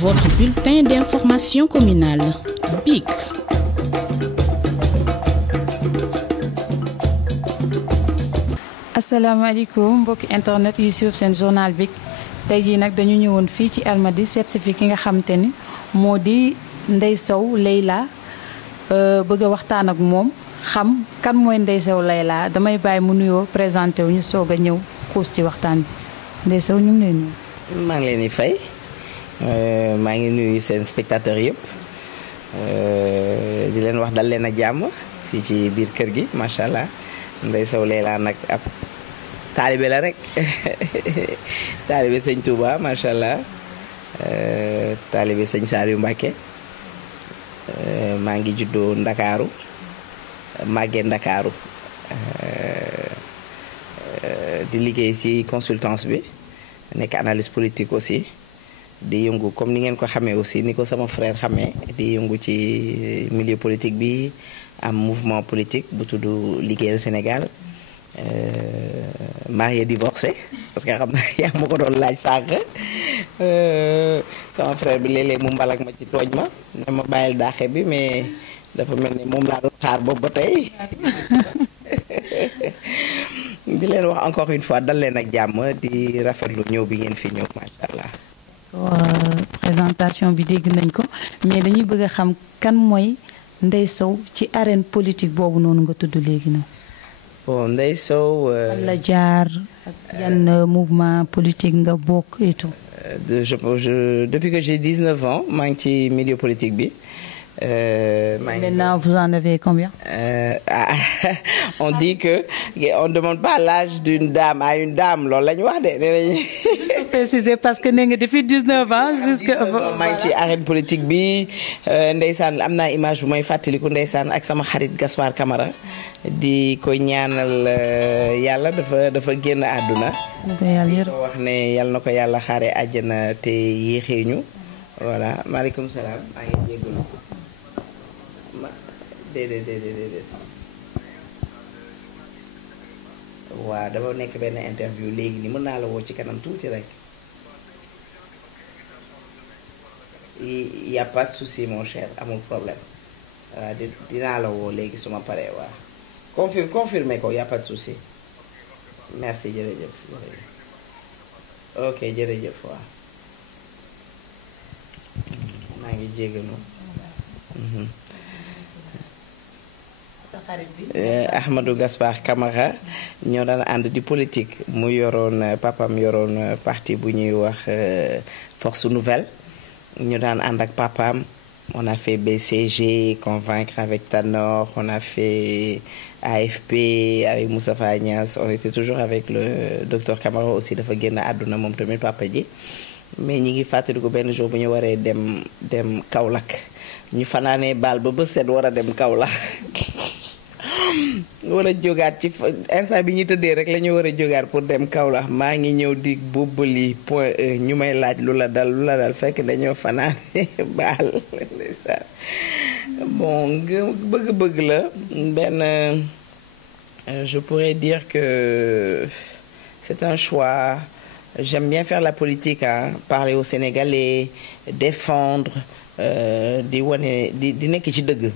Votre bulletin d'information communale, BIC. asalaamaaleykum mbokki internet yi suuf seen journal BIC tey jii nag dañu ñëwoon fii ci Almadies certifié ki nga xamante ni moo di Ndeye Sow Leila bëgg a waxtaan ak moom xam kan mooy Ndeye Sow Leila damay bàyyi mu nuyoo présenté wu ñu soog a ñëw xuus ci waxtaan bi Ndeye Sow ñu ngi lay nuyu. maa ngi leen di fay maa ngi nuyu seen spectateurs yëpp di leen wax dal leen a jàmm fii ci biir kër gi macha allah Ndeye Sow Leila nag ab taalibe la rek taalibe sëñ Touba macha allah taalibe sëñ Saliou Mbacké maa ngi juddoo Ndakaaru màggee Ndakaaru di liggéey ci consultance bi nekk analyse politique aussi di yëngu comme ni ngeen ko xamee aussi ni ko sama frère xamee di yëngu ci milieu politique bi am mouvement politique bu tudd Liggéeyal Sénégal marié divorcé parce que xam na yaa ma ko doon laaj sànq sama frère bi léeg-léeg mu mbalak ma ci tooñ ma ne ma bàyyil daaxe bi mais dafa mel ni moom laa doon xaar boobu ba tey di leen wax encore une fois dal leen ak jàmm di rafetlu ñëw bi ngeen fi ñëw macha allah. présentation bi dégg nañ ko mais dañuy bëgg a xam kan mooy Ndeye Sow ci arène politique boobu noonu nga tudd léegi na. bon Ndeye Sow. la jaar ak yan mouvement politique nga bokk et tout. Depuis que j'ai 19 ans maa ngi ci milieu politique bi. Maintenant, vous en avez combien? On dit que on ne demande pas l'âge d'une dame à une dame loolu la ñu wax de. Je peux préciser parce que nee nga depuis 19 ans jusqu'à. maa ngi ci arène politique bi ndeysaan am naa image bu may fàttaliku ndeysaan ak sama xarit Gaspard Camara di ko ñaanal yàlla dafa génn àdduna. di ko wax ne yàlla na ko yàlla xaare àjjana te yéexee ñu voilà maaleykum salaam maa ngi jégalu. déedéet waaw dama nekk benn interview léegi ni mën naa la woo ci kanam tuuti rek y a pas de souci mon cher amul problème waaw dinaa la woo léegi suma paree waaw confirmé ko y a pas de souci merci jërëjëf ok jërëjëf waaw maa ngi jégalu. Ahmadou Gaspard Camara ñoo daan ànd di politique mu yoroon papam yoroon parti bu ñuy wax Force Nouvelle ñu daan ànd ak papam on a fait BCG Convaincre avec Tanor on a fait AFP avec Moustapha Niasse on était toujours avec le docteur Camara aussi dafa génn àdduna moom tamit papa ji mais ñi ngi fàttaliku benn jour bu ñu waree dem Kaolack ñu fanaanee baal ba bës set war a dem Kaolack war a jógaat ci instant bi ñu tëddee rek la ñu war a jógaat pour dem Kaolack maa ngi ñëw di bobbali point E ñu may laaj lu la dal fekk dañoo fanaane baal bon bëgg-bëgg la benn je pourrais dire que c'est un choix j'aime bien faire la politique parler aux Sénégalais défendre di wane di nekk ci dëgg.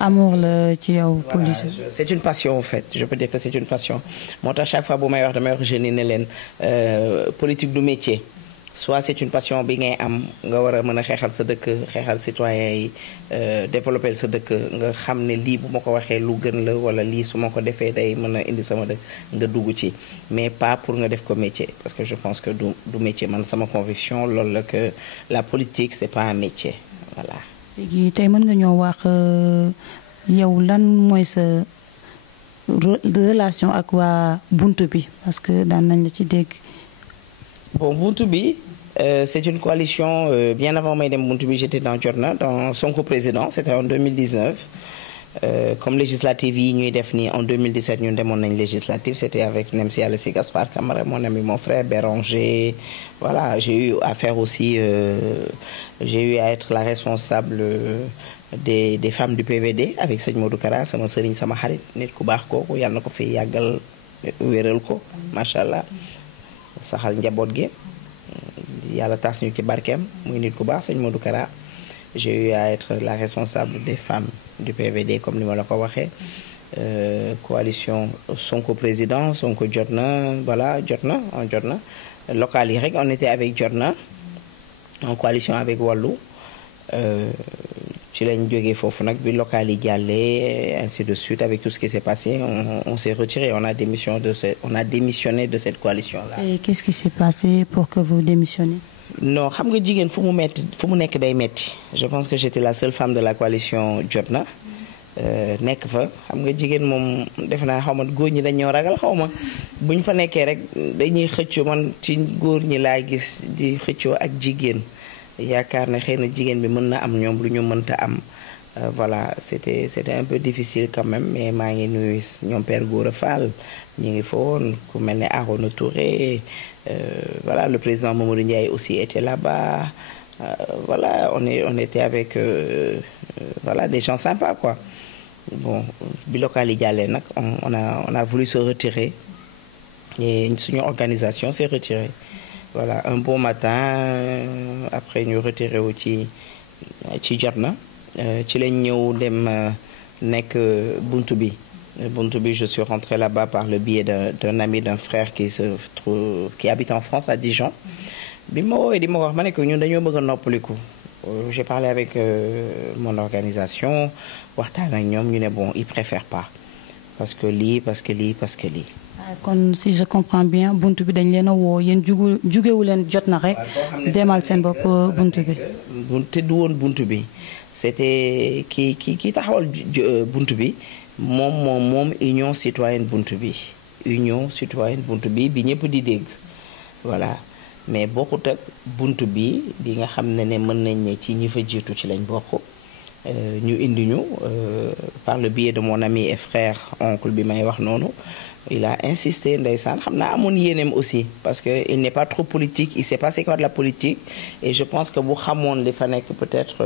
amour la ci yow politique. Voilà, c'est une passion en fait je peux dire que c'est une passion moo tax chaque fois bu may wax damay wax jeunes yi ne leen politique du métier soit c'est une passion bi ngay am nga war a mën a xeexal sa dëkk xeexal citoyen yi développer sa dëkk nga xam ne lii bu ma ko waxee lu gën la wala lii su ma ko defee day mën a indi sama dëkk nga dugg ci mais pas pour nga def ko métier parce que je pense que du métier man sama conviction loolu la que la politique c'est pas un métier voilà. léegi tey mën nga ñoo wax yow lan mooy sa relation ak waa buntu bi parce que daan nañ la ci dégg. bon buntu bi c'est une coalition bien avant may dem buntu bi j'étais dans Jotna dans Sonko président c'était en 2019 comme législative yi ñuy def nii en 2017 ñun demoon nañ législative c'était avec nem si yàlla si Gaspard Camara mon ami mon frère Béranger voilà j'ai eu à faire aussi j'ai eu à être la responsable des femmes du PVD avec sëñ Modou Kara sama sëriñ sama xarit nit ku baax kooku yàlla na ko fi yàggal wéral ko macha allah saxal njaboot gi yàlla tas ñu ci barkeem muy nit ku baax sëñ Modou Kara. J'ai eu à être la responsable des femmes du PVD comme ni ma la ko waxee. Coalition Sonko président Sonko jot na voilà jot na local yi rek on était avec jot na en coalition avec Wallu ci lañ jógee foofu nag bi local yi jàllee ainsi de suite avec tout ce qui s'est passé on s'est retiré on a démissionné de cette coalition là. Et qu'est-ce qui s'est passé pour que vous démissionnez? Non xam nga jigéen fu mu nekk day metti je pense que j'étais la seule femme de la coalition jot na nekk fa xam nga jigéen moom defe naa xaw ma góor ñi dañoo ragal xaw ma bu ñu fa nekkee rek dañuy xëccoo man ci góor ñi laa gis di xëccoo ak jigéen yaakaar ne xëy na jigéen bi mën na am ñoom lu ñu mënta am voilà c'était un peu difficile quand même mais maa ngi nuyu ñoom Père Gora Fall ñu ngi fa woon ku mel ne Arona Touré voilà le président Mamadou Ndiaye aussi était là-bas voilà on était avec voilà des gens sympas quoi. Bon bi local yi jàllee nag on a voulu se retirer et suñu organisation s'est retirée voilà un bon matin après ñu retiré wu ci jot na ci lañ ñëw dem nekk buntu bi je suis rentré là-bas par le biais d'un ami d'un frère qui habite en France à Dijon bi ma woowee di ma wax ma ne ko ñun dañoo bëgg a noppaliku. J'ai parlé avec mon organisation waxtaan ak ñoom ñu ne bon ils préfèrent pas parce que lii. kon si je comprends bien buntu bi dañ leen a woo yéen jugewu leen jot na rek demal seen bopp buntu bi. te du woon buntu bi c'était ki taxawal buntu bi moom union citoyenne buntu bi bi ñëpp di dégg voilà. mais bokkut ak buntu bi nga xam ne mën nañ ne ci ñi fa jiitu ci lañ bokk ñu indi ñu par le biais de mon ami et frère oncle bi may wax noonu il a insisté ndeysaan xam naa amoon yéeneem aussi parce que il n'est pas trop politique il sait pas c'est quoi de la politique et je pense que bu xamoon li fa nekk peut-être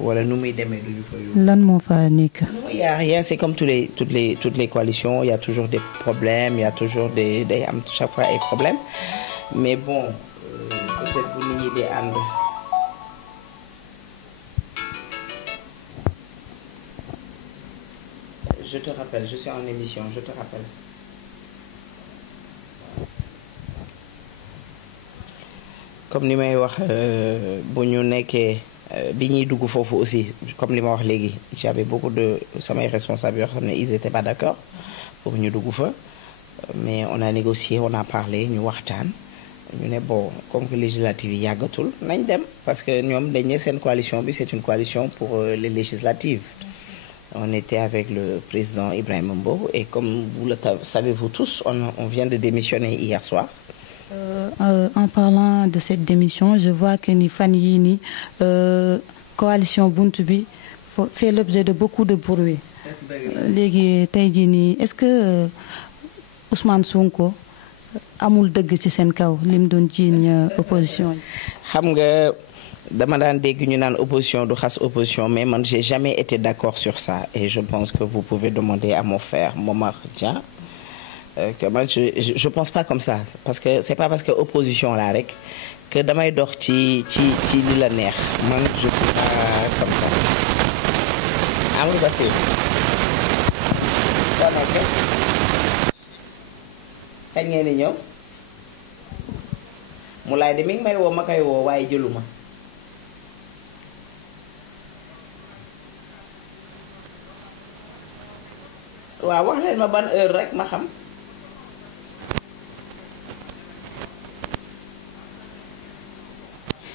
wala nu muy demee duñu fa yóbbu. lan moo fa nekk. non il y a rien c'est comme toutes les coalitions il y a toujours des problèmes il y a toujours day am chaque fois ay problèmes. Mais bon, peut-être bu nit ñi di ànd. Je te rappelle, je suis en émission, je te rappelle. Comme ni may wax bu ñu nekkee bi ñuy dugg foofu aussi comme li ma wax léegi j'avais beaucoup de samay responsables yoo xam ne ils étaient pas d'accord pour ñu dugg fa mais on a négocié on a parlé ñu waxtaan. ñu ne bon comme que législative yi yàggatul nañ dem parce que ñoom dañ ne seen coalition bi c'est une coalition pour les législatives on était avec le président Ibrahima Mbow et comme vous le savez vous tous on vient de démissionner hier soir. En parlant de cette démission je vois que ni fan yii ni coalition buntu bi fait l'objet de beaucoup de bruit léegi tey jii nii est-ce que Ousmane Sonko amul dëgg ci seen kaw lim doon jiiñ opposition yi. xam nga dama daan dégg ñu naan opposition du xas opposition mais man j'ai jamais été d'accord sur ça et je pense que vous pouvez demander à mon frère Momar Dia que man je pense pas comme ça parce que c'est pas parce que opposition la rek que damay dox ci li la neex man je suis pas comme ça amul Bassirou kañ ngeen di ñëw mu laay de mi ngi may woo ma koy woo waaye jëluma waaw wax leen ma ban heure rek ma xam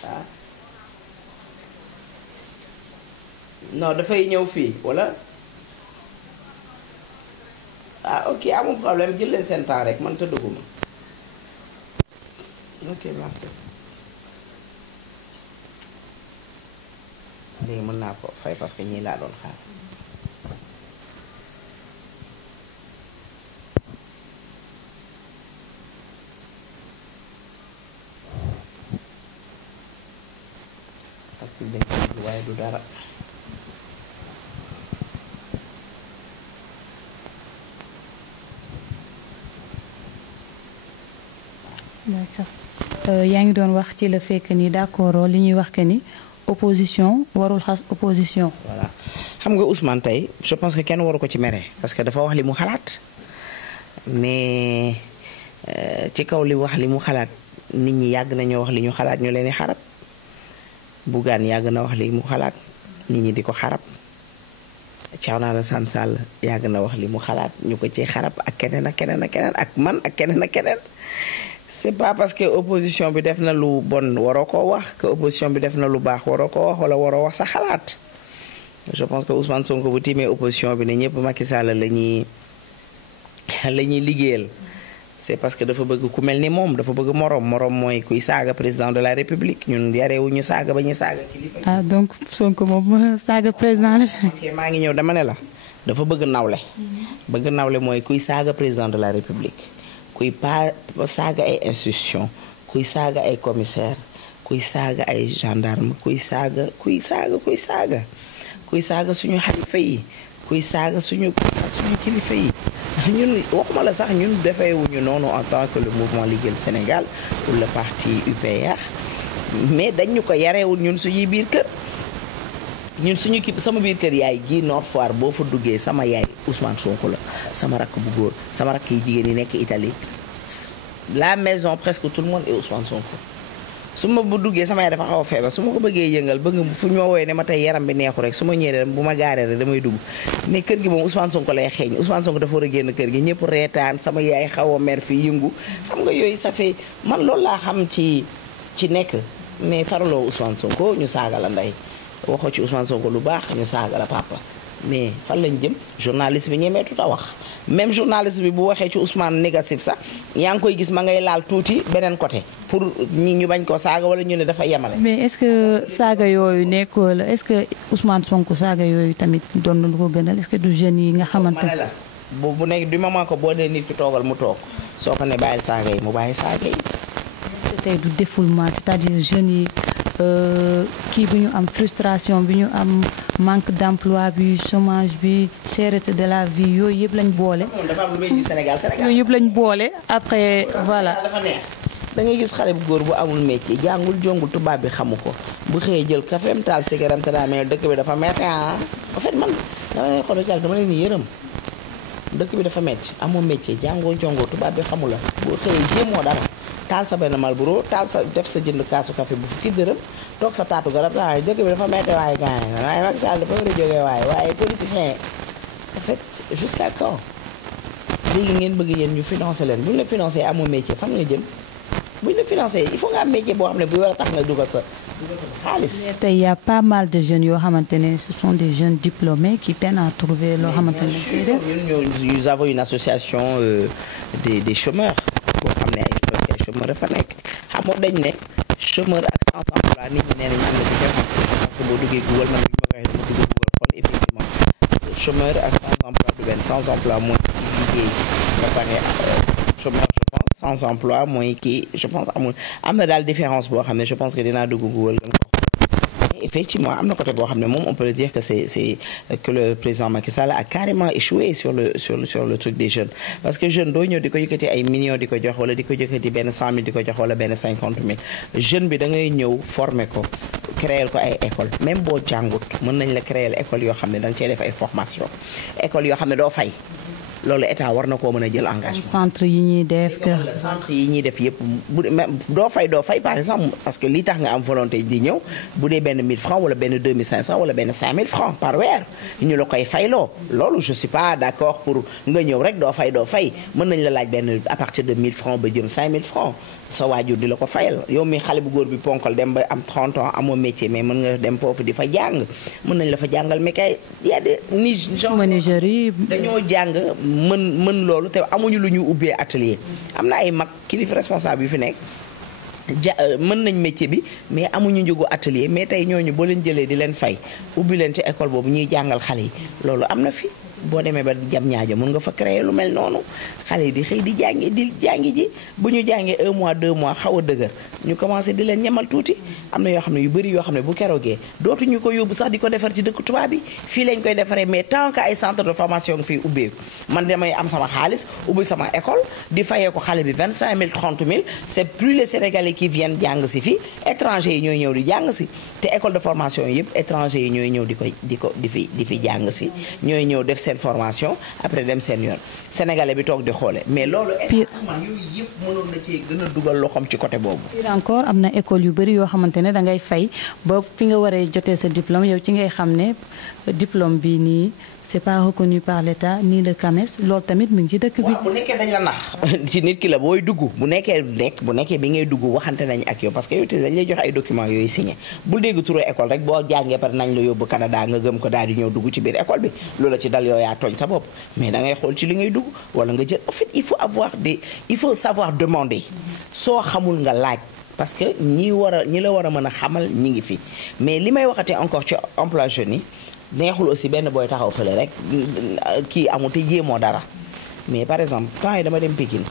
waaw non dafay ñëw fii walla ok amul problème jël leen seen temps rek man tëdduguma ok merci léegi mën naa ko fay parce que ñii laa doon xaar ak ci dañ ko waaye du dara D'accord. yaa ngi doon wax ci le fait que ni d'accord li ñuy wax que ni opposition warul xas opposition. voilà xam nga Ousmane tey je pense que kenn waru ko ci mere parce que dafa wax li mu xalaat mais ci kaw li wax li mu xalaat nit ñi yàgg nañoo wax li ñu xalaat ñu leen di xarab Bougane yàgg na wax li mu xalaat nit ñi di ko xarab Thierno Alassane Sall yàgg na wax li mu xalaat ñu ko ci xarab ak keneen ak keneen ak keneen ak man ak keneen ak keneen. c'est pas parce que opposition bi def na lu bon waroo koo wax que opposition bi def na lu baax waroo koo wax wala waroo wax sa xalaat je pense que Ousmane Sonko bu tiimee opposition bi ne ñëpp Macky Sall la ñuy liggéeyal c'est parce que dafa bëgg ku mel ni moom dafa bëgg moroom mooy kuy saaga président de la république ñun yarewuñu saaga ba ñu saaga kilifa. ah donc Sonko moom mën a saaga président la. ok maa ngi ñëw dama ne la dafa bëgg nawle. bëgg nawle mooy kuy saaga président de la république. kuy saaga ay institution kuy saaga ay commissaire kuy saaga ay gendarme kuy saaga suñu xalifa yi kuy saaga suñu kilifa yi ñun waxuma la sax ñun defeewuñu noonu en tant que le mouvement Liggéeyal Sénégal ou le parti UPR mais dañu ko yarewul ñun suñuy biir kër ñun sama biir kër yaay gi Nord Foire boo fa duggee sama yaay Ousmane Sonko la sama rakk bu góor sama rakk yi jigéen yi nekk Italie la maison presque tout le monde est Ousmane Sonko su ma bu duggee sama yaay dafa xaw a feebar su ma ko bëggee yëngal fu ñu ma woowee ne ma tey yaram bi neexu rek su ma ñëwee bu ma gaaree rek damay dugg mais kër gi moom Ousmane Sonko lay xeeñ Ousmane Sonko dafa war a génn kër gi ñëpp reetaan sama yaay xaw a mer fii yëngu xam nga yooyu ça fait man loolu laa xam ci nekk mais faraloo Ousmane Sonko ñu saaga la ndey waxoo ci Ousmane Sonko lu baax ñu saaga la papa mais fan lañ jëm journaliste bi ñemeetut a wax même journaliste bi bu waxee ci Ousmane négatif sax yaa ngi koy gis ma ngay laal tuuti beneen côté pour ñi ñu bañ koo saaga wala ñu ne dafa yemale. mais est-ce que saaga yooyu nekkoo la est-ce que Ousmane Sonko saaga yooyu tamit doon na lu ko gënal est-ce que du jeunes yi nga xamante ne. bu nekk du moment que boo dee nit ki toogal mu toog soo ko ne bàyyil saaga yi mu bàyyi saaga yi. est-ce que tey du défoulement c'est-à-dire jeunes yi. kii bi ñu am frustration bi ñu am manque d'emploi bi chômage bi cherté de la vie yooyu yëpp lañ boole. dafa am lu may di Sénégal yooyu yëpp lañ boole après voilà. dafa neex da ngay gis xale bu góor bu amul métier jàngul jongul tubaab bi xamu ko bu xëyee jël kafeem taal sigaram te daa mel dëkk bi dafa metti en fait man dama leen xool ci dama leen yërëm dëkk bi dafa metti amoo métier jàngoo jongoo tubaab bi xamu la bu xëyee jéemoo dara. taal sa benn Marlboro taal sa def sa jënd kaasu café bu fukki dërëm toog sa taatu garab waaye dëkk bi dafa metti waaye gaañ waaye Macky Sall dafa war a jógee waaye politicien en fait jusqu'à quand léegi ngeen bëgg yéen ñu financer leen bu ñu la financer amoo métier fan nga jëm bu ñu la financer il faut nga am métier boo xam ne bu war a tax nga dugal sa xaalis. tey y a pas mal de jeunes yoo xamante ne ce sont des jeunes diplômés qui peinent à trouver loo xamante ne. ñun nous avons une association des chômeurs boo xam ne ay chômeurs dafa nekk xamoo dañ ne chômeur ak sans emploi nit ñi nee nañu am na différence parce que boo duggee Google man bi ma ko waxee dama dugg Google xool effectivement chômeur ak sans emploi du benn sans emploi mooy liggéey ba pare chômeur je pense sans emploi mooy kii je pense am na daal différence boo xam ne je pense que dinaa dugg Google gën ko effectivement am na côté boo xam ne moom on peut le dire que c'est que le président Macky Sall a carrément échoué sur le truc des jeunes parce que jeune doo ñëw di ko yëkkati ay millions di ko jox wala di ko yëkkati benn 100 000 di ko jox wala benn 50 000 jeune bi da ngay ñëw former ko créer ko ay école même boo jàngut mën nañ la créer école yoo xam ne da nga cey def ay formation école yoo xam ne doo fay loolu état war na koo mën a jël engagement. centre yi ñuy def. centre yi ñuy def yëpp bu doo fay par exemple parce que li tax nga am volonté di ñëw bu dee benn 1000 francs wala benn 2500 wala benn 5000 francs par weer ñu la koy fayloo loolu je suis pas d'accord pour nga ñëw rek doo fay mën nañ la laaj benn à partir de 1000 francs ba jëm 5000 francs sa waajur di la ko fayal yow mi xale bu góor bi ponkal dem ba am 30 ans amoo métier mais mën nga dem foofu di fa jàng mën nañ la fa jàngal mais kay y a des menuiserie dañoo jàng mën loolu te amuñu lu ñu ubbee atelier am na ay mag kilifa responsable yu fi nekk mën nañ métier bi mais amuñu njëgu atelier mais tey ñooñu boo leen jëlee di leen fay ubbi leen ci école boobu ñuy jàngal xale yi loolu am na fi boo demee ba jam ñaajo mën nga fa créer lu mel noonu xale yi di xëy di jàngi ji bu ñu jàngee 1 mois 2 mois xaw a dëgër ñu commencé di leen ñamal tuuti am na yoo xam ne yu bëri yoo xam ne bu keroogee dootuñu ko yóbbu sax di ko defar ci dëkk tubaab bi fii lañ koy defaree mais tant que ay centre de formation nga fiy ubbeeku man damay am sama xaalis ubbi sama école di fayee ko xale bi 25 000 30 000 c'est plus les Sénégalais qui viennent jàng si fii étrangers yi ñooy ñëw di jàng si te école de formation yi yëpp étrangers yi ñooy ñëw di fi jàng si ñooy ñëw def seen formation après dem seen yoon Sénégalais bi toog di xoole mais loolu man yooyu yëpp mënoon na ci gën a dugal loxoom ci côté boobu. pire encore am na école yu bëri yoo xamante ne da ngay fay ba fi nga waree jotee sa diplôme yow ci ngay xam ne diplôme bi nii c'est pas reconnu par l'État ni le CAMES loolu tamit mu ngi ci dëkk bi. waaw bu nekkee dañ la nax ci nit ki la booy dugg bu nekkee bi ngay dugg waxante nañ ak yow parce que yow te dañ lay jox ay documents yooyu signé bul dégg turu école rek boo jàngee par nañ la yóbbu Canada nga gëm ko daal di ñëw dugg ci biir école bi loola ci dal yow yaa tooñ sa bopp mais da ngay xool ci li ngay dugg wala nga jël en fait il faut savoir demander soo xamul nga laaj parce que ñi la war a mën a xamal ñi ngi fi mais li may waxatee encore ci emploi jeunes yi neexul aussi benn booy taxaw fële rek kii amul te jéemoo dara mais par exemple temps yi dama dem Pikine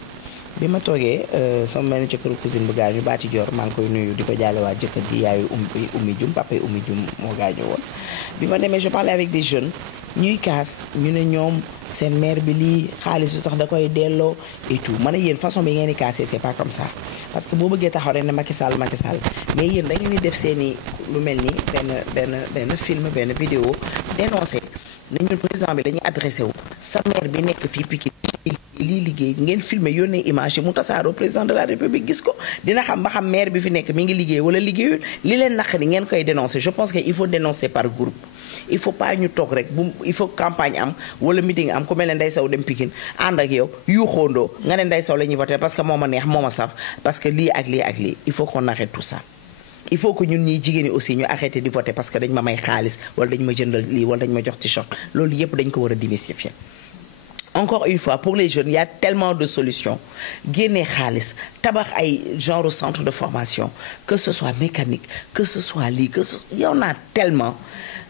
bi ma toogee sama mel ni jëkkëru cousine bu gaañu baati joor maa ngi koy nuyu di ko jaale waa jëkkër ji yaayu Oumy Dioum papa yi Oumy Dioum moo gaañu woon bi ma demee je parlais avec des jeunes ñuy kaas ñu ne ñoom seen maire bi lii xaalis bi sax da koy delloo et tout ma ne yéen façon bi ngeen di kaasee c'est pas comme ça parce que boo bëggee taxaw rek ne Macky Sall mais yéen da ngeen di def seeni lu mel ni benn film benn vidéo dénoncé ne ñun président bi dañuy adressé wu sa maire bi nekk fii Pikine lii liggéey ngeen filmé yónnee image yi mu tasaaroo président de la république gis ko dina xam ba xam maire bi fi nekk mi ngi liggéey wala liggéeyul li leen naqari ngeen koy dénoncer je pense que il faut dénoncer par groupe il faut pas ñu toog rek il faut campagne am wala meeting am ku mel ne Ndeye Sow dem Pikine ànd ak yow yuuxoondoo nga ne Ndeye Sow la ñuy voté parce que moo ma neex moo ma saf parce que lii ak lii il faut qu'on arrête tout ça il faut que ñun ñii jigéen ñi aussi ñu arrêté di voter parce que dañ ma may xaalis wala dañ ma jëndal lii wala dañ ma jox t-shirt loolu yëpp dañ ko war a démystifier encore une fois pour les jeunes il y a tellement de solutions génne xaalis tabax ay genre centre de formation que ce soit mécanique que ce soit lii que il y en a tellement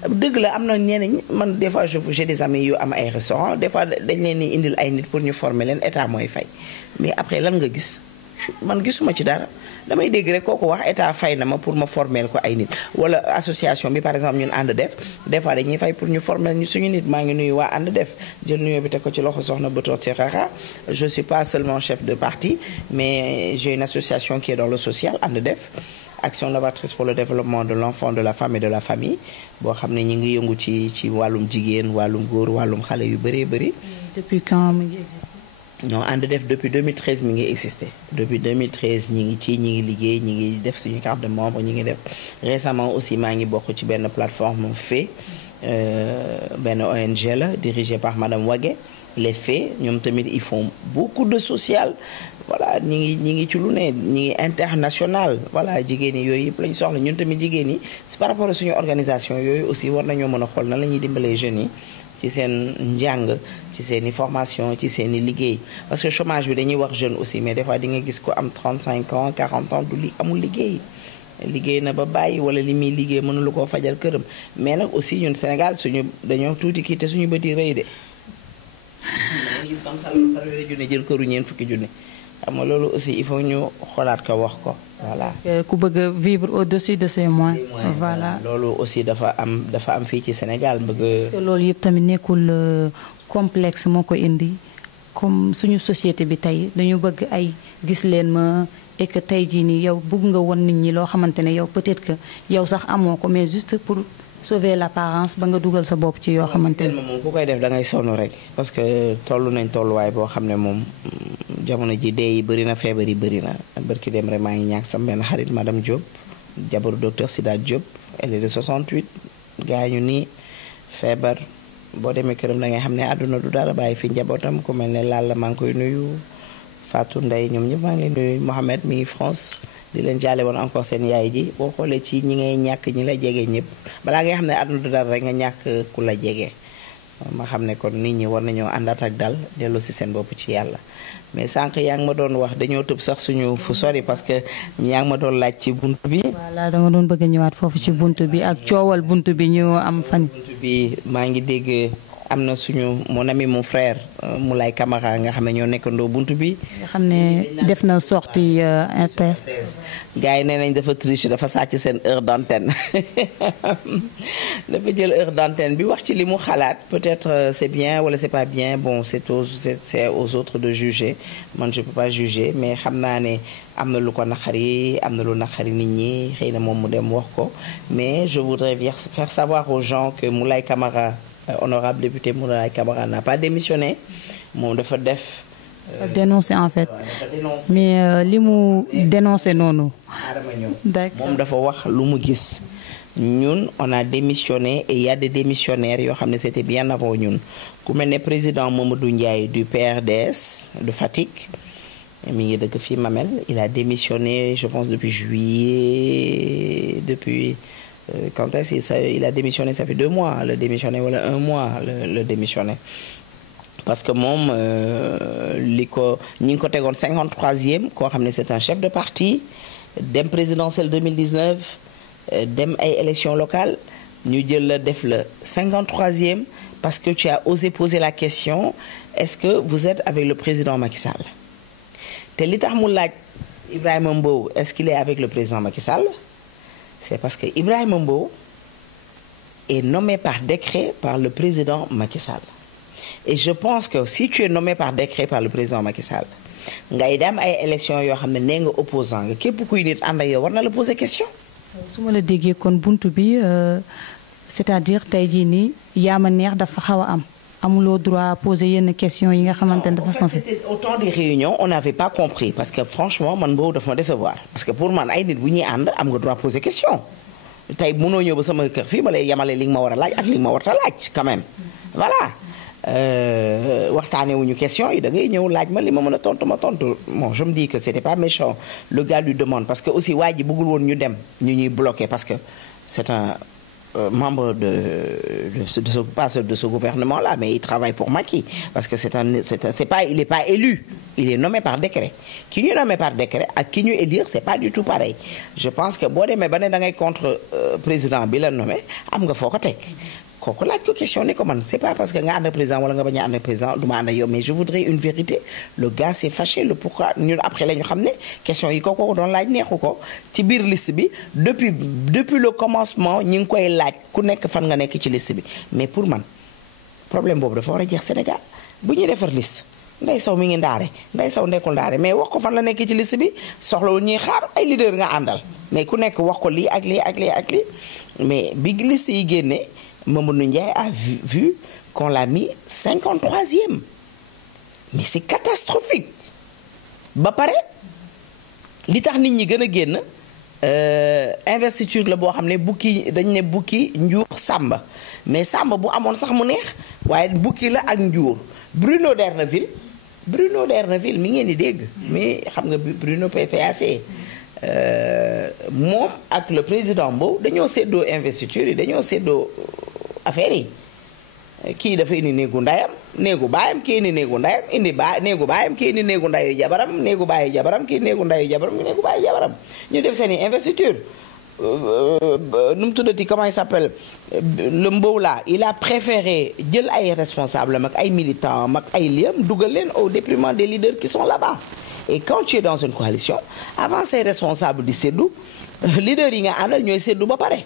dëgg la am na ñeneen man des fois j'ai des amis yu am ay restaurants des fois dañ leen ni indil ay nit pour ñu former leen état mooy fay mais après lan nga gis man gisuma ci dara damay dégg rek kooku wax état fay na ma pour ma former ko ay nit wala association bi par exemple ñun ànd def des fois dañuy fay pour ñu former ñu suñu nit maa ngi nuyu waa ànd def jël nuyoo bi teg ko ci loxo soxna Batoor Tirara je suis pas seulement chef de parti mais j'ai une association qui est dans le social ànd def action novatrice pour le développement de l'enfant de la femme et de la famille boo xam ne ñi ngi yëngu ci wàllum jigéen wàllum góor wàllum xale yu bëree bëri. Depuis quand mi ngi existé. non ànd def depuis 2013 mi ngi existé depuis 2013 ñi ngi liggéey ñi ngi def suñu carte de membre ñi ngi def récemment aussi maa ngi bokk ci benn plateforme fait benn ONG la dirigée par madame Wagué les faits ñoom tamit ils font beaucoup de social voilà ñi ngi ci lu ne ñi ngi international voilà jigéen ñi yooyu yëpp lañu soxla ñun tamit jigéen ñi par rapport à suñu organisation yooyu aussi war nañoo mën a xool nan la ñuy dimbalee jeunes yi ci seen njàng ci seen i formation ci seen i liggéey parce que chômage bi dañuy wax jeune aussi mais des fois di nga gis ko am 35 ans 40 ans amul liggéey na ba bàyyi wala li muy liggéey mënulu koo fajal këram mais nag aussi ñun Sénégal dañoo tuuti kii te suñu bët yi rëy de gis comme ça loolu fanweeri junne jël këru ñeen fukki junne xam nga loolu aussi il faut ñu xoolaat ko wax ko voilà. ku bëgg a vivre au-dessus de ses moyens. voilà loolu aussi dafa am fii ci Sénégal bëgg. est-ce que loolu yëpp tamit nekkul complexe moo ko indi comme suñu société bi tey dañu bëgg ay gis leen ma et que tey jii nii yow bëgg nga won nit ñi loo xamante ne yow peut-être que yow sax amoo ko mais juste pour. sauver l'apparence ba nga dugal sa bopp ci yoo xamante ne moom ku koy def da ngay sonn rek parce que toll nañ tolluwaay boo xam ne moom jamono ji dee yi bëri na feebar yi bëri na barki dem rek maa ngi ñàkk sama benn xarit madame Diop jabaru docteur Sida Diop elle est de 68 gaañu nii feebar boo demee këram da ngay xam ne àdduna du dara bàyyi fi njabootam ku mel ne Lalla maa ngi koy nuyu Fatou Ndeye ñoom ñëpp maa ngi leen nuyu Mohamed mi ngi France di leen jaale woon encore seen yaay ji boo xoolee ci ñi ngay ñàkk ñi la jege ñëpp balaa ngay xam ne àdduna du dara rek nga ñàkk ku la jege ma xam ne kon nit ñi war nañoo àndaat ak dal dellu si seen bopp ci yàlla mais sànq yaa ngi ma doon wax dañoo tëb sax suñu fu sori parce que yaa ngi ma doon laaj ci bunt bi. voilà dama doon bëgg a ñëwaat foofu ci bunt bi ak coowal bunt bi ñu am fan. bunt bi maa ngi dégg am na suñu mon ami mon frère Moulay Camara nga xam ne ñoo nekkandoo buntu bi. nga xam ne def na sortie RTS. gars yi nee nañ dafa tricher dafa sàcc seen heure d'antenne dafa jël heure d'antenne bi wax ci li mu xalaat peut-être c'est bien wala c'est pas bien bon c'est aux autres de juger man je peux pas juger mais xam naa ne am na lu ko naqari am na lu naqari nit ñi xëy na moom mu dem wax ko mais je voudrais faire savoir aux gens que Moulay Camara honorable député Moulay Camara n'a pas démissionné moom dafa def. dénoncé en fait mais li mu dénoncé noonu. moom dafa wax lu mu gis ñun on a démissionné et il y a des démissionnaires yoo xam ne c'était bien avant ñun ku mel ne président Mamadou Ndiaye du PRDS de Fatick mi ngi dëkk fii Mamel il a démissionné je pense depuis juillet depuis. Quand est-ce qu'il a démissionné ça fait 2 mois le démissionné wala 1 mois le démissionné parce que moom li ko ñi ngi ko tegoon 53e koo xam ne c'est un chef de parti dem présidentielle 2019 dem ay élections locales ñu jël la def la 53e parce que tu as osé poser la question est-ce que vous êtes avec le président Macky Sall te li tax mu laaj Ibrahima Mbow est-ce qu'il est avec le président Macky Sall c'est parce que Ibrahima Mbow est nommé par décret par le président Macky Sall et je pense que si tu es nommé par décret par le président Macky Sall ngay dem ay élections yoo xam ne nee nga opposant nga képp kuy nit ànd ak yow war na la poser question. su ma la déggee kon buntu bi c'est-à-dire tey jii nii yaa ma neex dafa xaw a am. amuloo droit poser yenn questions yi nga xamante ne dafa sensé. C'était au temps des réunions on n'avait pas compris parce que franchement man boobu daf ma décevoir parce que pour man ay nit bu ñuy ànd am nga droit poser question tey mënoo ñëw ba sama kër fii ma lay yemale li nga ma war a laaj ak li nga ma war a laaj quand même voilà waxtaanee wuñu question yi da ngay ñëw laaj ma li ma mën a tontu ma tontu bon je me dis que c'était pas méchant le gars lui demande parce que aussi waa ji bëggul woon ñu dem ñu ñuy bloqué parce que c'est un membre pas de ce gouvernement-là, mais il travaille pour Macky parce que il n'est pas élu, il est nommé par décret. Qui ñu nommé par décret ak ki ñu élire c'est pas du tout pareil. Je pense que boo demee ba ne da ngay contre président bi la nommé am nga foo ko teg kooku laaj ko question ne ko man c'est pas parce que nga ànd ak président wala nga bañ a ànd ak président du ma ànd ak yow mais je voudrais une vérité le gars s'est fâché le pourquoi ñun après la ñu xam ne question yi kooku doon laaj neexu ko ci biir liste bi depuis le commencement ñi ngi koy laaj ku nekk fan nga nekk ci liste bi mais pour man problème boobu dafa war a jeex Sénégal bu ñuy defar liste Ndeye Sow mi ngi ndaare Ndeye Sow nekkul ndaare mais wax ko fan la nekk ci liste bi soxlawul ñuy xaar ay leader nga àndal mais ku nekk wax ko lii ak lii ak lii ak lii mais bi liste yi génnee Mamadou Ndiaye a vu qu'on l'a mis 53e mais c'est catastrophique ba pare li tax nit ñi gën a génn investiture la boo xam ne bukki dañ ne bukki njuur sàmba mais sàmba bu amoon sax mu neex waaye bukki la ak njuur Bruno D'erneville mi ngeen di dégg mais xam nga Bruno PPAC moom ak le président Mbow dañoo séddoo investiture yi dañoo séddoo affaire yi kii dafa indi néegu ndayam néegu baayam kii indi néegu ndayam néegu baayam kii indi néegu ndayu jabaram néegu baayu jabaram kii néegu ndayu jabaram néegu baayu jabaram ñu def seen i investiture nu mu tuddati comment il s'appelle le Mbow là il a préféré jël ay responsables mag ay militants mag ay liam dugal leen au détriment des leaders qui sont là-bas et quand tu es dans une coalition avant ces responsables di séddu leaders yi nga àndal ñooy séddu ba pare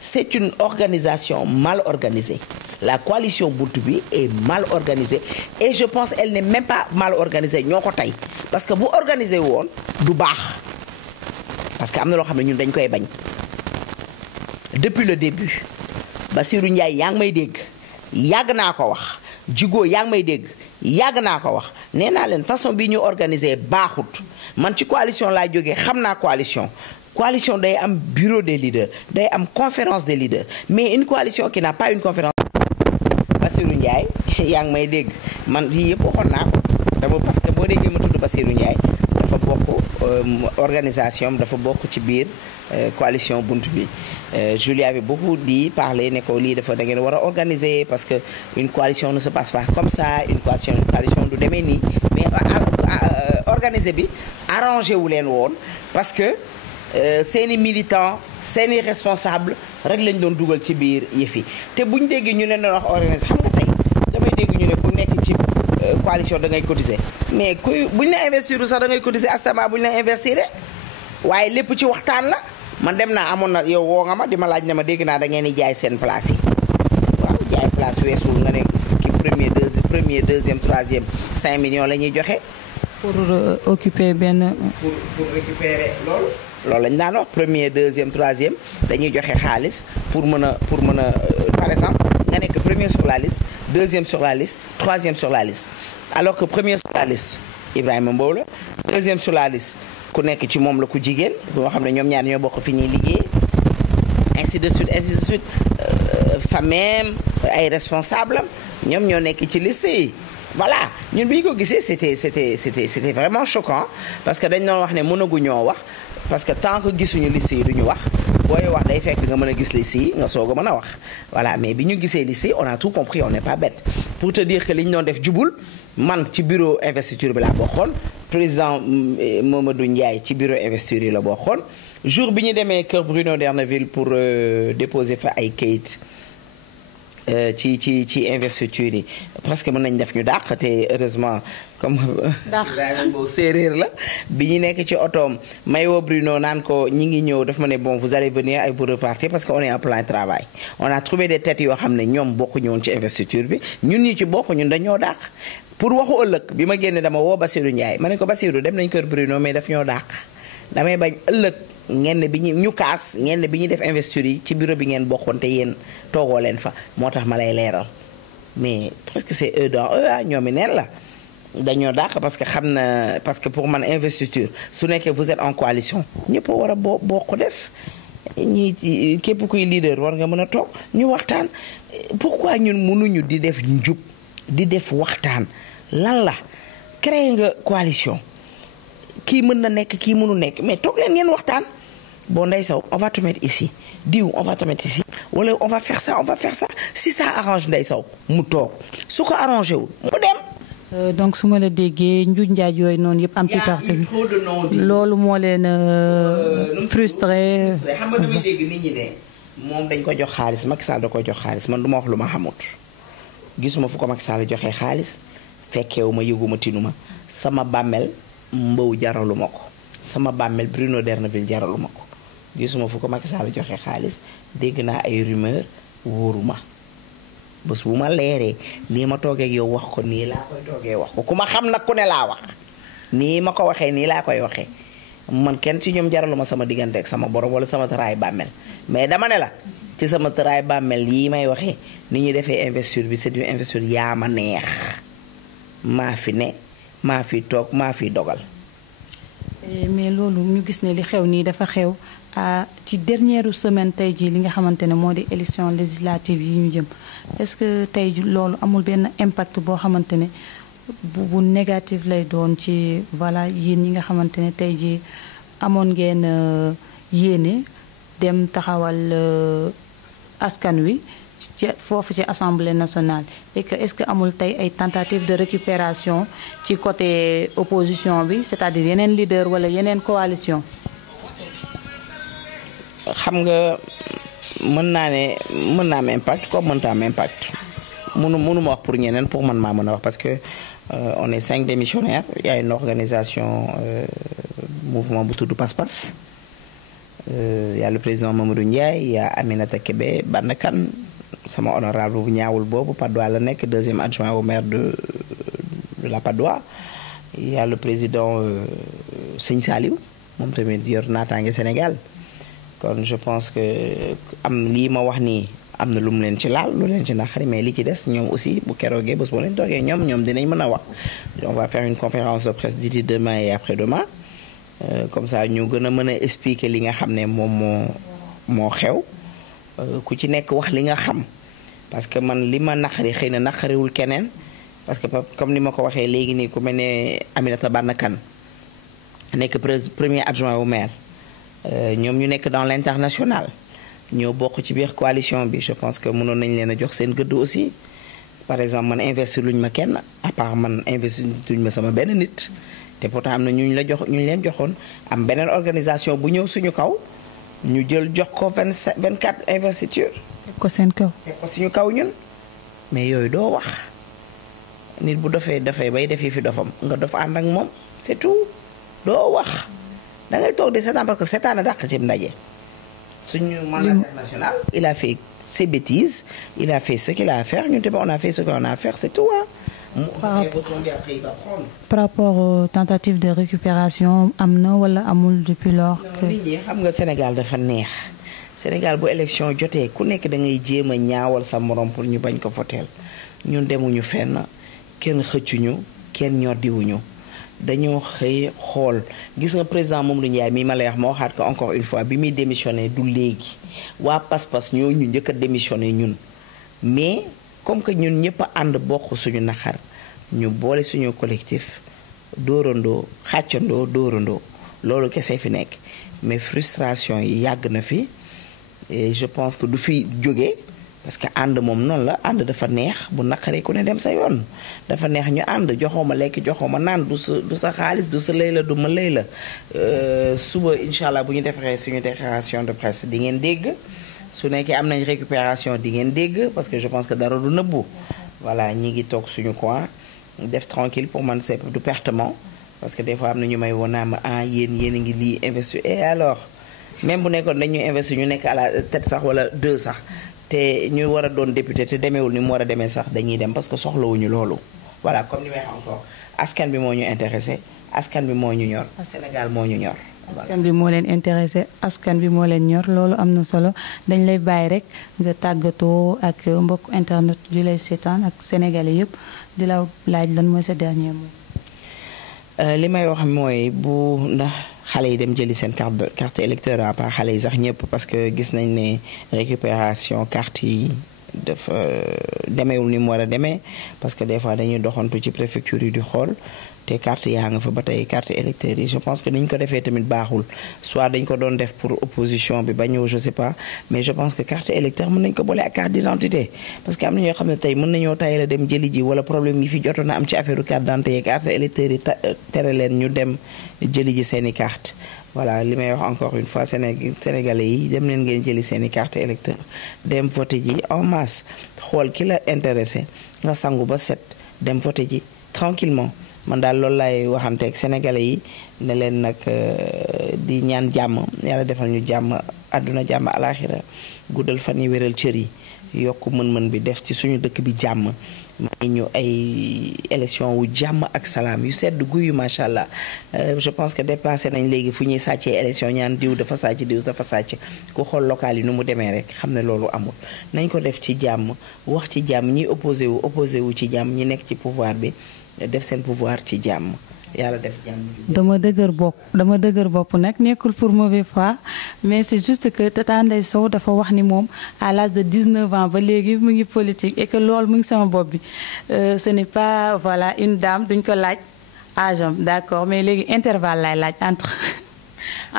c'est une organisation mal organisée la coalition Buntu Bi est mal organisée et je pense elle n'est même pas mal organisée ñoo ko tey parce que bu organisé woon du baax parce que am na loo xam ne ñun dañ koy bañ depuis le début Bassirou Ndiaye yaa ngi may dégg yàgg naa ko wax Djigo yaa ngi may dégg yàgg naa ko wax nee naa leen façon bi ñu organiser baaxut man ci coalition laa jógee xam naa coalition day am bureau des leaders day am conférence des leaders mais une coalition qui n'a pas une conférence Bassirou Ndiaye yaa ngi may dégg man yii yëpp waxoon naa ko dama parce que boo déggee ma tudd Bassirou Ndiaye dafa bokk organisation dafa bokk ci biir coalition Buntu Bi je lui avais beaucoup dit parler ne ko lii dafa da ngeen war a organiser parce que une coalition ne se passe pas comme ça une coalition du demee nii mais organiser bi arrangé wu leen woon parce que seeni militants seeni responsables rek lañ doon dugal ci biir yëf yi te bu ñu déggee ñu leen doon wax organiser xam nga tey coalition da ngay cotiser mais kuy buñ la investir sax da ngay cotiser astama buñ la investir waaye lépp ci waxtaan la man dem naa amoon na yow woo nga ma di ma laaj ne ma dégg naa da ngeen di jaay seen place yi waaw jaay place weesul nga ne ki premier deuxième troisième 5 millions la ñuy joxe. pour occuper benn. pour récupérer loolu lañ daan wax premier deuxième troisième dañuy joxe xaalis pour mën a par exemple nga nekk premier sur la liste deuxième sur la liste troisième sur la liste alors que premier sur la liste Ibrahima Mbow la deuxième sur la liste ku nekk ci moom la ku jigéen boo xam ne ñoom ñaar ñoo bokk fi ñuy liggéey ainsi de suite famem ay responsable am ñoom ñoo nekk ci liste yi voilà ñun bi ñu ko gisee c'était vraiment choquant parce que dañ doon wax ne mënaguñoo wax parce que tant que gisuñu liste yi duñu wax booy wax day fekk nga mën a gis liste yi nga soog a mën a wax voilà mais bi ñu gisee liste yi on a tout compris on n'est pas bête pour te dire que li ñu doon def jubul man ci bureau investiture bi laa bokkoon président Mamadou Ndiaye ci bureau investiture yi la bokkoon jour bi ñu demee kër Bruno D'erneville pour déposer fa ay kayit ci investiture yi parce que mën nañ def ñu dàq te heureusement comme boobu séeréer la bi ñu nekk ci otoom may woo Bruno naan ko ñi ngi ñëw daf ma ne bon vous allez venir et vous repartir parce que on est en plein travail on a trouvé des têtes yoo xam ne ñoom bokku ñëwoon ci investiture bi ñun ñi ci bokk ñun dañoo dàq pour waxu ëllëg bi ma génne dama woo Bassirou Ndiaye ma ne ko Bassirou dem nañ kër Bruno mais daf ñoo dàq damay bañ ëllëg ngeen bi ñu kaas ngeen bi ñuy def investiture yi ci bureau bi ngeen bokkoon te yéen toogoo leen fa moo tax ma lay leeral mais presque c'est eux dans eux ah ñoom i neen la dañoo dàq parce que xam na parce que pour man investiture su nekkee vous êtes en coalition ñëpp war a bokk def ñi képp kuy leader war nga mën a toog ñu waxtaan pourquoi ñun mënuñu di def njub di def waxtaan lan la créer nga coalition kii mën na nekk kii mënu nekk mais toog leen ngeen waxtaan bon Ndeye Sow on va te mettre ici diw on va te mettre ici wala on va faire ça si ça arrange Ndeye Sow mu toog su ko arrangé wul mu dem. donc su ma la déggee njuuj njaaj yooyu noonu yëpp am ci parti bi loolu moo leen frustré. xam nga damay dégg nit ñi ne moom dañ ko jox xaalis Macky Sall da ko jox xaalis man du ma wax lu ma xamut gisuma fu ko Macky Sall joxee xaalis fekkeewu ma yëguma tinuma sama bàmmeel Mbow jaralu ma ko sama bàmmeel Bruno D'erneville jaralu ma ko gisuma fu ko Macky Sall joxe xaalis dégg naa ay rumeur wóoruma bés bu ma leeree nii ma toogee ak yow wax ko nii laa koy toogee wax ko ku ma xam nag ku ne laa wax nii ma ko waxee nii laa koy waxee man kenn ci ñoom jaralu ma sama diggante ak sama borom wala sama tëraay bàmmeel mais dama ne la ci sama tëraay bàmmeel yii may waxee ni ñuy defee investiture bi c'est une investiture yaa ma neex maa fi ne maa fi toog maa fi dogal. mais loolu ñu gis ne li xew nii dafa xew ci dernière semaine tey jii li nga xamante ne moo di élection législative yi ñu jëm est-ce que tey loolu amul benn impact boo xamante ne bu négatif lay doon ci voilà yéen ñi nga xamante ne tey jii amoon ngeen yéene dem taxawal askan wi ci foofu ci assemblée nationale et que est-ce que amul tey ay tentative de récupération ci côté opposition bi c'est-à-dire yeneen leader wala yeneen coalition. xam nga mën naa am impact comme mënta am impact mënu ma wax pour ñeneen pour man maa mën a wax parce que on est 5 démissionnaires il y a une organisation mouvement bu tudd Pass-Pass il y a le président Mamadou Ndiaye il y a Aminata Kébé Bannakan sama honorable bu ñaawul boobu Patte d'Oie la nekk deuxième adjoint au maire de la Patte d'Oie il y a le président Sëñ Saliou moom tamit yor naataange Sénégal kon je pense que am lii ma wax nii am na lu mu leen ci laal lu leen ci naqari mais li ci des ñoom aussi bu keroogee bés boo leen toogee ñoom dinañ mën a wax on va faire une conférence de presse d'ici demain et après-demain comme ça ñu gën a mën a expliquer li nga xam ne moom moo xew ku ci nekk wax li nga xam parce que man li ma naqari xëy na naqariwul keneen parce que comme ni ma ko waxee léegi nii ku mel ne Aminata Bannakan nekk premier adjoint au maire ñoom ñu nekk dans l'international ñoo bokk ci biir coalition bi je pense que mënoon nañ leen a jox seen gëdd aussi par exemple man investir luñ ma kenn à part man investir luñ ma sama benn nit te pourtant am na ñu leen joxoon am beneen organisation bu ñëw suñu kaw ñu jël jox ko 24 investiture teg ko seen kaw teg ko suñu kaw ñun mais yooyu doo wax nit bu dofee bay def fi dofam nga dof ànd ak moom c'est tout doo wax da ngay toog di seetaan parce que seetaan a dàq ci ndaje. suñu mandat international il a fait ses bêtises il a fait ce qu'il a à faire ñun tamit on a fait ce qu'on a à faire c'est tout par rapport aux tentatives de récupération am na wala amul depuis lors que nit ñi xam nga Sénégal dafa neex Sénégal bu élection jotee ku nekk da ngay jéem a ñaawal sa morom pour ñu bañ ko voteel ñun demuñu fenn kenn xëccuñu kenn ñoddiwuñu dañoo xëy xool gis nga président Mamadou Ndiaye mii ma lay wax ma waxaat ko encore une fois bi muy démissionné du léegi waa pas-pas ñoo ñu njëkk a démissionné ñun mais comme que ñun ñëpp a ànd bokk suñu naxar ñu boole suñu collectif dóorandoo xàccandoo dóorandoo loolu kese fi nekk mais frustration yi yàgg na fi et je pense que du fi jóge parce que ànd moom noonu la ànd dafa neex bu naqaree ku ne dem sa yoon dafa neex ñu ànd joxoo ma lekk joxoo ma naan du sa xaalis du sa lay la du ma lay la suba incha allah bu ñu defee suñu déclaration de presse di ngeen dégg su nekkee am nañ récupération di ngeen dégg parce que je pense que dara du nëbbu voilà ñi ngi toog suñu coin def tranquille pour man c'est du pertement parce que des fois am na ñu may woon naa ma yéen a ngi lii investir et alors même bu nekkoon dañuy investir ñu nekk à la tête sax wala 2 sax te ñu war a doon député te demeewul ni mu war a demee sax dañuy dem parce que soxlawuñu loolu voilà comme ni may wax encore askan bi moo ñu intéressé askan bi moo ñu ñor Sénégal moo ñu ñor. askan bi moo leen intéressé askan bi moo leen ñor loolu am na solo dañ lay bàyyi rek nga tàggatoo ak mbokk internet di lay seetaan ak sénégalais yëpp di la laaj lan mooy sa dernier mot. li may wax mooy bu ndax xale yi dem jëli seen carte électeur à part xale yi sax ñëpp parce que gis nañ ne récupération carte yi dafa demeewul ni mu war a demee parce que des fois dañuy doxantu ci préfecture yi di xool te carte yaa nga fa ba tey carte électeur yi je pense que ni ñu ko defee tamit baaxul soit dañ ko doon def pour opposition bi ba ñëw je sais pas mais je pense que carte électeur mën nañu ko boole ak carte d'identité parce que am na ñoo xam ne tey mën nañoo tayal a dem jëli ji wala problème yi fi jotoon na am ci affaire carte d'identité yi carte électeur yi tere leen ñu dem jëli ji seeni carte voilà li may wax encore une fois sénégalais yi dem leen ngeen jëli seeni carte électeur dem voté ji en masse xool ki la intéressé nga sangu ba set dem voté ji tranquillement man daal loolu laay waxanteeg sénégalais yi ne leen nag di ñaan jàmm yàlla defal ñu jàmm àdduna jàmm alaxira guddal fan yi wéral cër yi yokk mën-mën bi def ci suñu dëkk bi jàmm may ñu ay élection wu jàmm ak salaam yu sedd guyu macha allah je pense que dépassé nañ léegi fu ñuy sàccee élection ñaan diw dafa sàcc diw dafa sàcc ku xool local yi nu mu demee rek xam ne loolu amul nañ ko def ci jàmm wax ci jàmm ñi opposé wu ci jàmm ñi nekk ci pouvoir bi def seen pouvoir ci jàmm yàlla def jàmm. dama dëgër bopp nag nekkul pour mauvaise foi mais c'est juste que Tata Ndeye Sow dafa wax ni moom à l'âge de 19 ans ba léegi mu ngi politique et que loolu mu ngi sama bopp bi ce n'est pas voilà une dame duñ ko laaj âge am d'accord mais léegi intervalle lay laaj entre.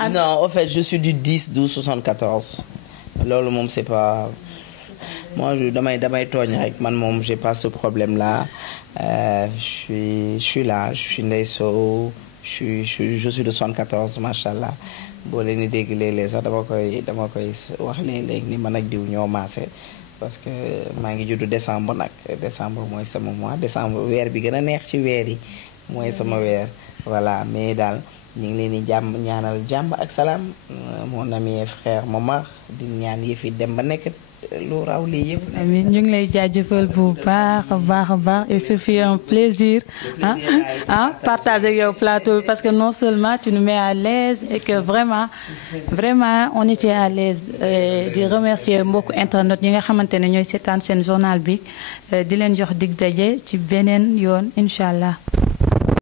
non en fait je suis du 10 12 74 loolu moom c'est pas moi damay tooñ rek man moom j'ai pas ce problème là. Je suis là, je suis Ndeye Sow, je suis de 74 machallah boo leen di dégg léeg-léeg sax dama koy wax ne léegi ni man ak diw ñoo maase parce que maa ngi juddu décembre nag décembre mooy sama mois décembre weer bi gën a neex ci weer yi mooy sama weer voilà mais daal ñu ngi leen di ñaanal jàmm ak salaam mon ami et frère Momar di ñaan yëf yi dem ba nekk lu raw lii yëpp. amiin ñu ngi lay jaajëfal bu baax a baax et ce fut un plaisir partager ak yow plateau parce que non seulement tu nous mets à l'aise et que vraiment on était à l'aise di remercier mbokku internet ñi nga xamante ne ñooy seetaan seen journal bi di leen jox dig daje ci beneen yoon incha allah.